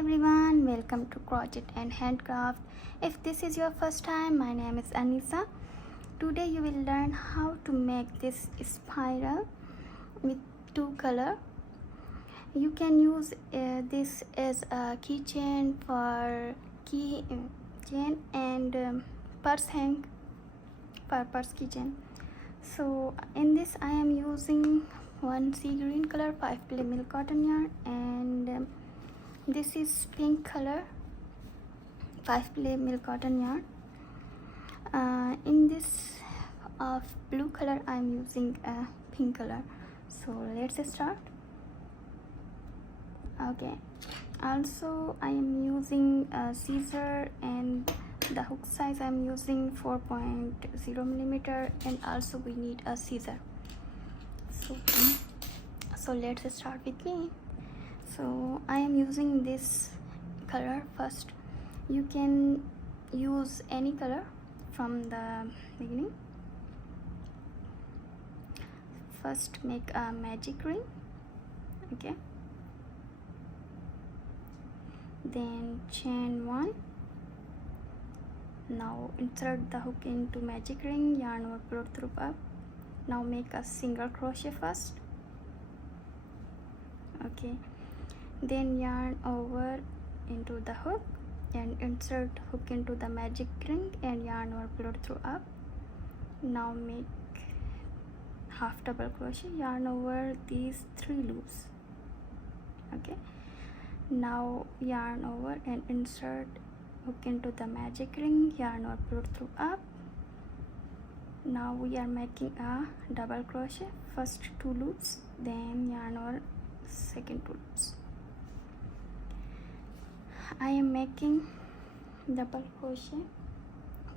everyone, welcome to Crochet and Handcraft. If this is your first time, my name is Anisa. Today you will learn how to make this spiral with two color. You can use this as a keychain for keychain and purse hang for purse keychain. So in this I am using one sea green color 5 play milk cotton yarn and this is pink color 5 play milk cotton yarn. In this of blue color I am using a pink color. So let's start. Okay, also I am using a scissor and the hook size I am using 4.0 millimeter, and also we need a scissor. So let's start with me. So I am using this color first. You can use any color from the beginning. First make a magic ring. Okay, then chain 1. Now insert the hook into magic ring, yarn over, pull through up. Now make a single crochet first. Okay, then yarn over into the hook and insert hook into the magic ring and yarn over, pull through up. Now make half double crochet, yarn over these 3 loops. Okay, now yarn over and insert hook into the magic ring, yarn over, pull through up. Now we are making a double crochet, first 2 loops, then yarn over second 2 loops. I am making double crochet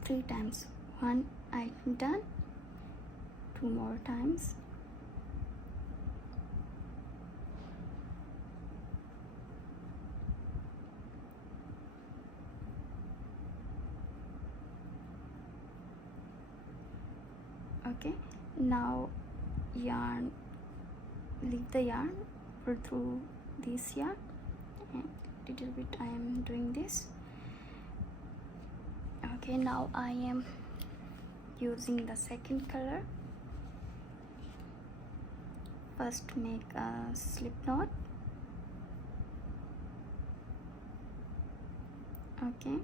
3 times. 1 I done, 2 more times. Okay, now yarn, leave the yarn, pull through this yarn, and little bit I am doing this. Okay, now I am using the second color. First make a slip knot. Okay,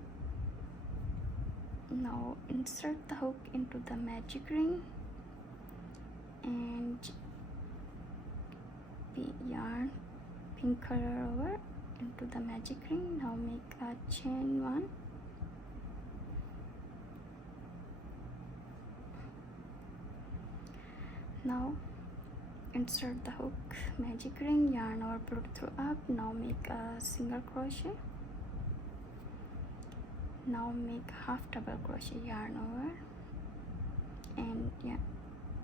now insert the hook into the magic ring and yarn pink color over into the magic ring. Now make a chain 1. Now insert the hook, magic ring, yarn over, pull through up. Now make a single crochet. Now make half double crochet, yarn over and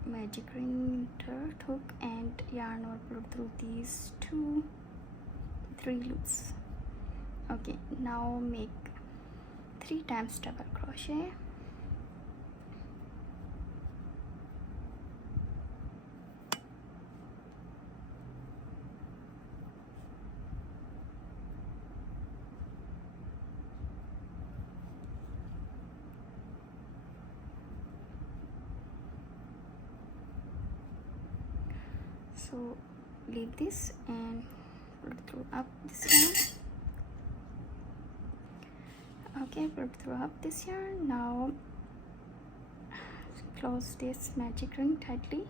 magic ring, insert hook and yarn over, pull through these 3 loops. Okay, now make 3 times double crochet. So leave this and pull through up this yarn. Okay, pull through up this yarn. Now close this magic ring tightly.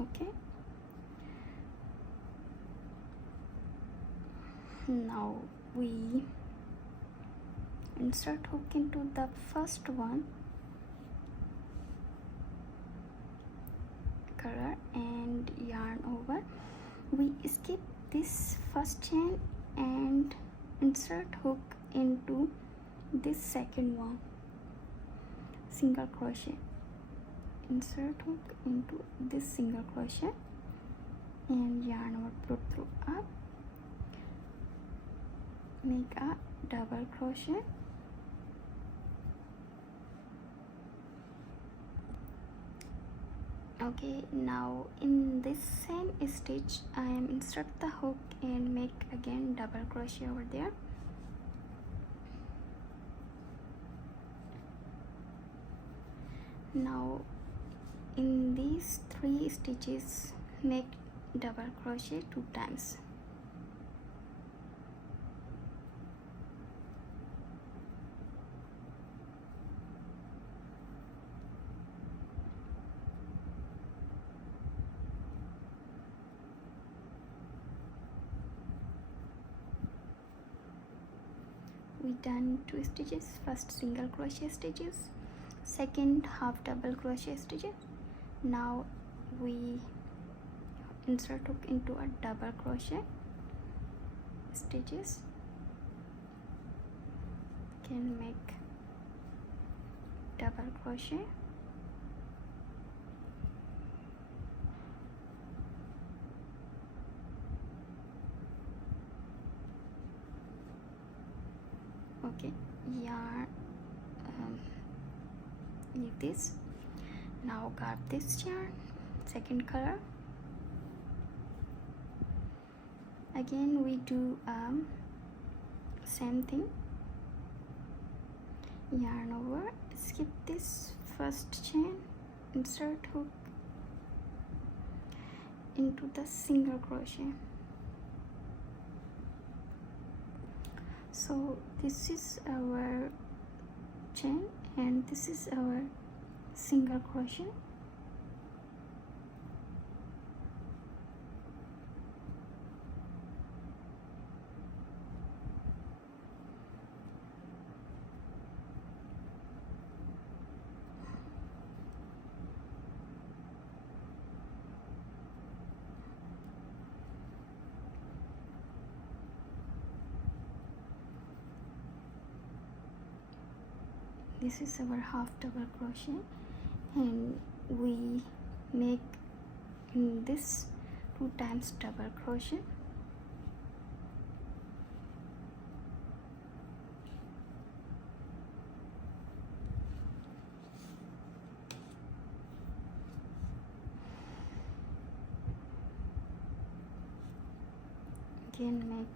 Okay, now we insert hook into the first one color and yarn over. We skip this first chain and insert hook into this second one, single crochet. Insert hook into this single crochet and yarn over, pull through up, make a double crochet. Okay, now in this same stitch I am insert the hook and make again double crochet over there. Now in these 3 stitches make double crochet 2 times. We done 2 stitches, first single crochet stitches, second half double crochet stitches. Now we insert hook into a double crochet stitches, can make double crochet, okay, yarn, leave this. Now grab this yarn, second color, again we do same thing, yarn over, skip this first chain, insert hook into the single crochet. So this is our chain and this is our single crochet. This is our half double crochet and we make in this 2 times double crochet. Again make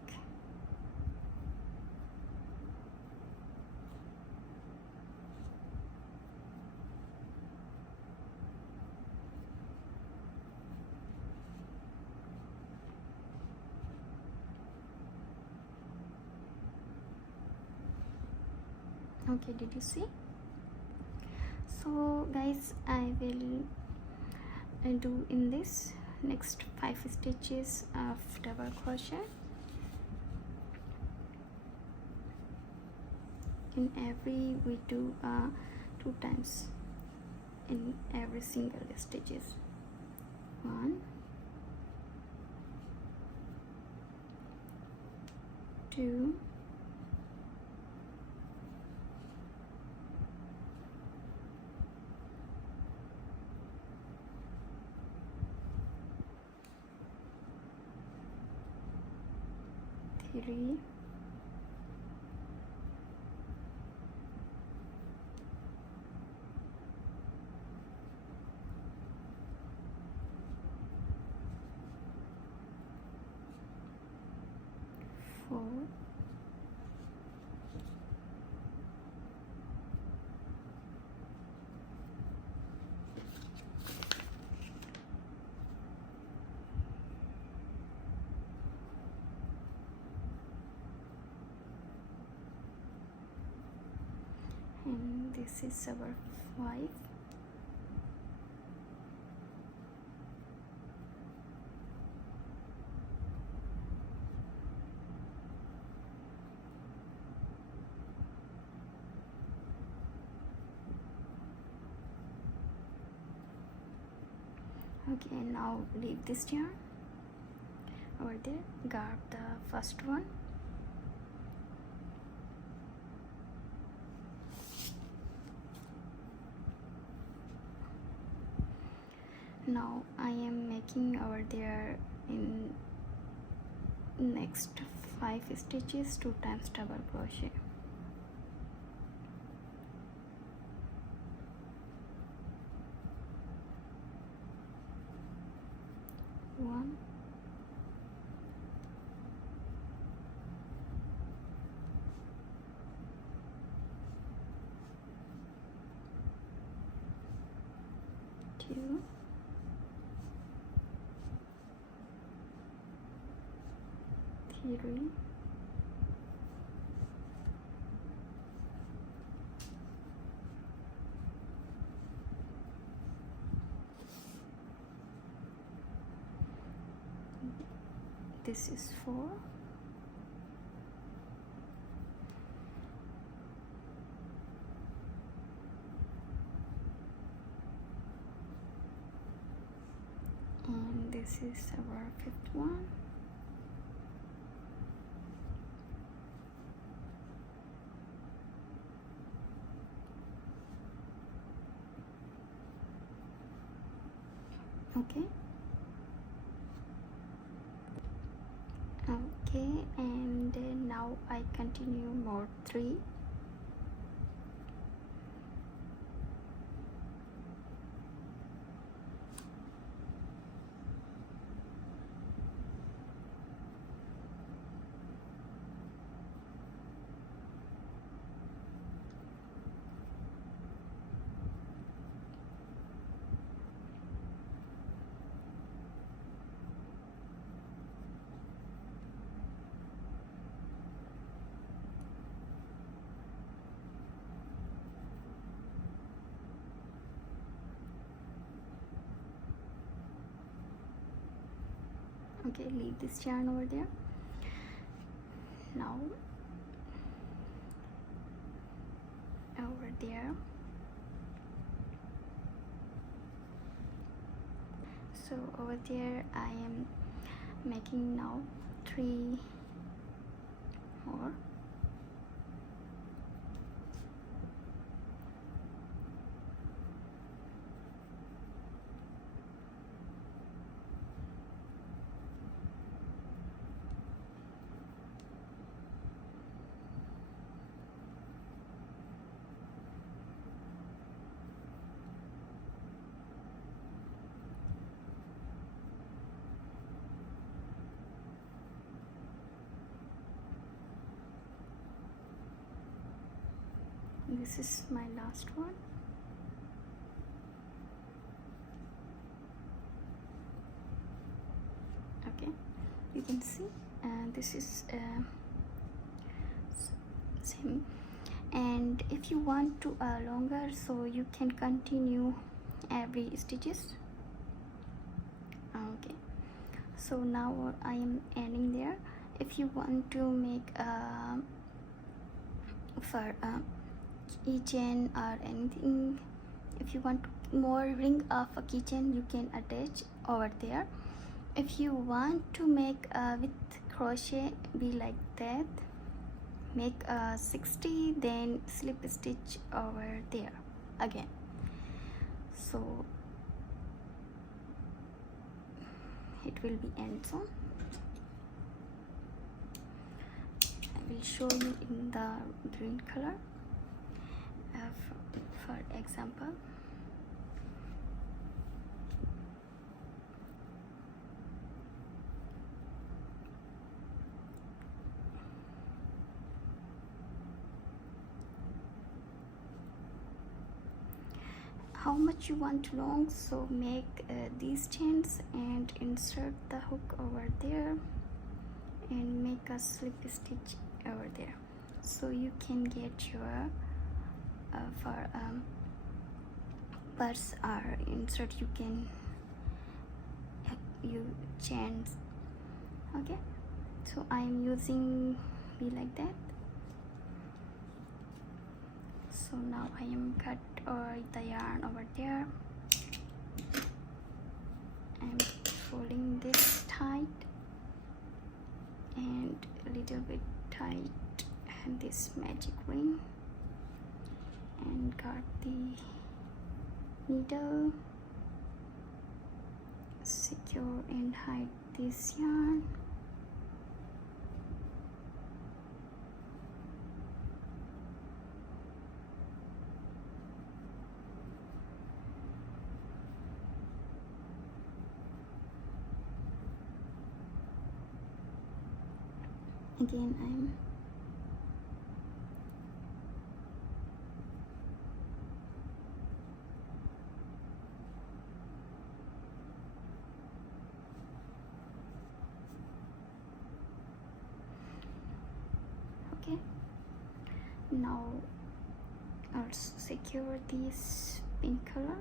okay, did you see? So guys, I will do in this next 5 stitches of double crochet. In every we do 2 times in every single stitches. 1, 2, 3, 4, and this is our 5. Okay, now leave this yarn over there, grab the first one, now I am making over there in next 5 stitches 2 times double crochet. 1, 2, 3, 4, and this is our 5th one. Okay, and now I continue more 3. Okay, leave this yarn over there. Now over there, so over there I am making now 3 more. This is my last one. Okay, you can see this is same, and if you want to longer, so you can continue every stitches. Okay, so now I am ending there. If you want to make for keychain or anything, if you want more ring of a keychain, you can attach over there. If you want to make with crochet be like that, make 60, then slip stitch over there again. So it will be end soon. I will show you in the green color. For example, how much you want long, so make these chains and insert the hook over there and make a slip stitch over there, so you can get your for purse or insert, you can you chains. Okay, so I am using be like that. So now I am cut the yarn over there. I'm folding this tight and a little bit tight, and this magic ring, and got the needle, secure and hide this yarn. again I'm okay. Now let's secure this pink color.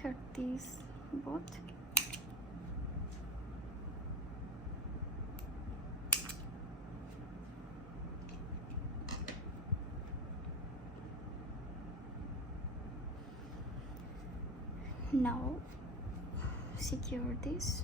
Cut these both. Now secure this.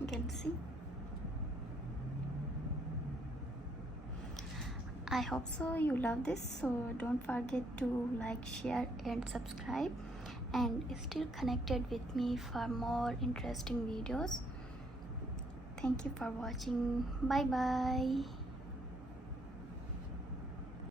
You can see. I hope so you love this, so don't forget to like, share and subscribe, and still connected with me for more interesting videos. Thank you for watching. Bye bye.